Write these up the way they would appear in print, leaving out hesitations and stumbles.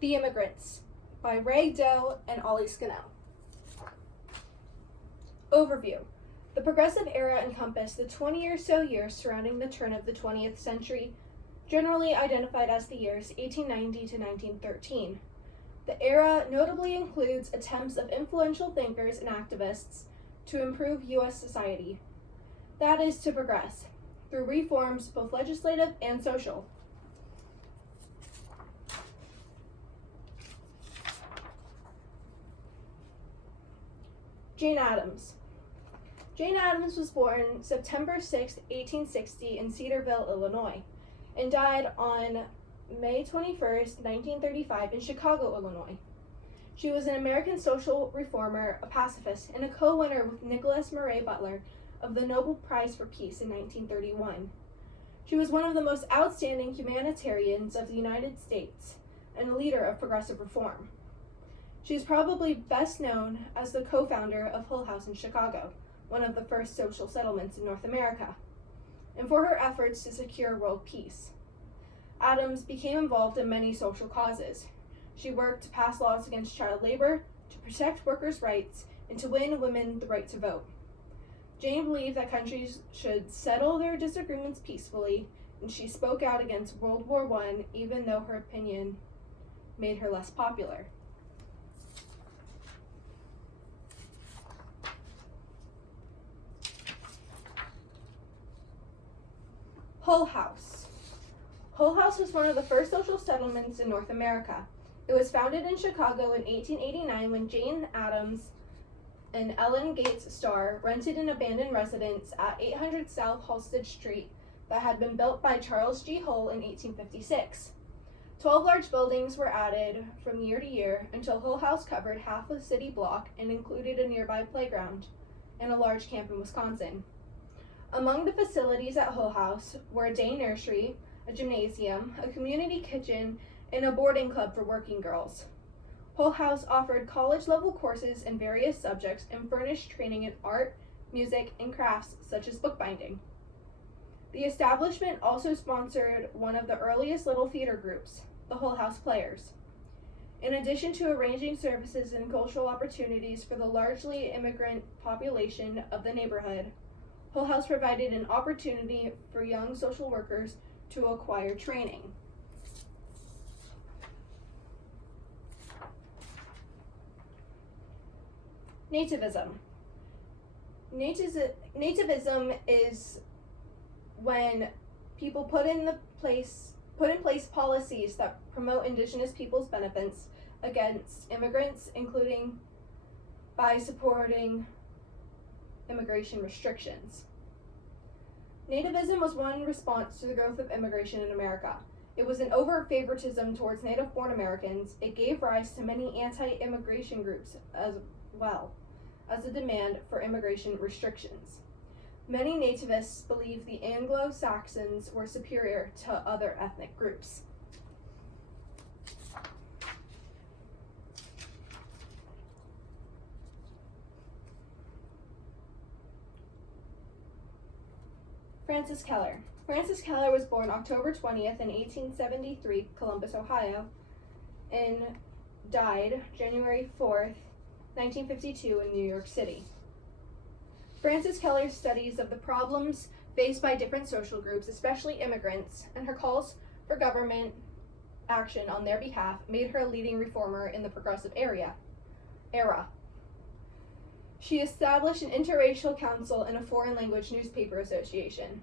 The Immigrants by Ray Doe and Ollie Scannell. Overview. The Progressive Era encompassed the 20 or so years surrounding the turn of the 20th century, generally identified as the years 1890 to 1913. The era notably includes attempts of influential thinkers and activists to improve U.S. society. That is, to progress, through reforms both legislative and social. Jane Addams. Jane Addams was born September 6, 1860 in Cedarville, Illinois, and died on May 21, 1935 in Chicago, Illinois. She was an American social reformer, a pacifist, and a co-winner with Nicholas Murray Butler of the Nobel Prize for Peace in 1931. She was one of the most outstanding humanitarians of the United States and a leader of progressive reform. She is probably best known as the co-founder of Hull House in Chicago, one of the first social settlements in North America, and for her efforts to secure world peace. Addams became involved in many social causes. She worked to pass laws against child labor, to protect workers' rights, and to win women the right to vote. Jane believed that countries should settle their disagreements peacefully, and she spoke out against World War I, even though her opinion made her less popular. Hull House. Hull House was one of the first social settlements in North America. It was founded in Chicago in 1889 when Jane Addams and Ellen Gates Starr rented an abandoned residence at 800 South Halsted Street that had been built by Charles G. Hull in 1856. 12 large buildings were added from year to year until Hull House covered half a city block and included a nearby playground and a large camp in Wisconsin. Among the facilities at Hull House were a day nursery, a gymnasium, a community kitchen, and a boarding club for working girls. Hull House offered college-level courses in various subjects and furnished training in art, music, and crafts such as bookbinding. The establishment also sponsored one of the earliest little theater groups, the Hull House Players. In addition to arranging services and cultural opportunities for the largely immigrant population of the neighborhood, Hull House provided an opportunity for young social workers to acquire training. Nativism. Nativism is when people put in place policies that promote indigenous peoples' benefits against immigrants, including by supporting immigration restrictions. Nativism was one response to the growth of immigration in America. It was an overt favoritism towards Native-born Americans. It gave rise to many anti-immigration groups as well as a demand for immigration restrictions. Many nativists believed the Anglo-Saxons were superior to other ethnic groups. Frances Kellor. Frances Kellor was born October 20th in 1873, Columbus, Ohio, and died January 4th, 1952 in New York City. Frances Kellor's studies of the problems faced by different social groups, especially immigrants, and her calls for government action on their behalf made her a leading reformer in the progressive era. She established an interracial council and a foreign language newspaper association.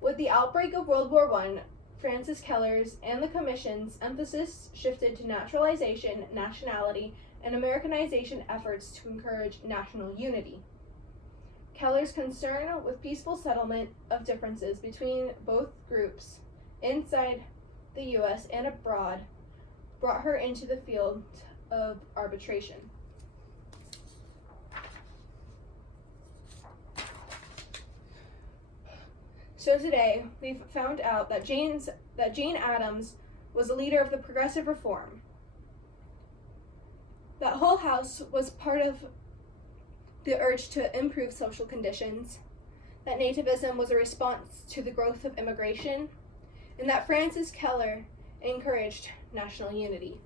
With the outbreak of World War I, Frances Kellor's and the Commission's emphasis shifted to naturalization, nationality, and Americanization efforts to encourage national unity. Kellor's concern with peaceful settlement of differences between both groups inside the U.S. and abroad brought her into the field of arbitration. So today, we've found out that Jane Addams was a leader of the progressive reform. That Hull House was part of the urge to improve social conditions, that nativism was a response to the growth of immigration, and that Frances Kellor encouraged national unity.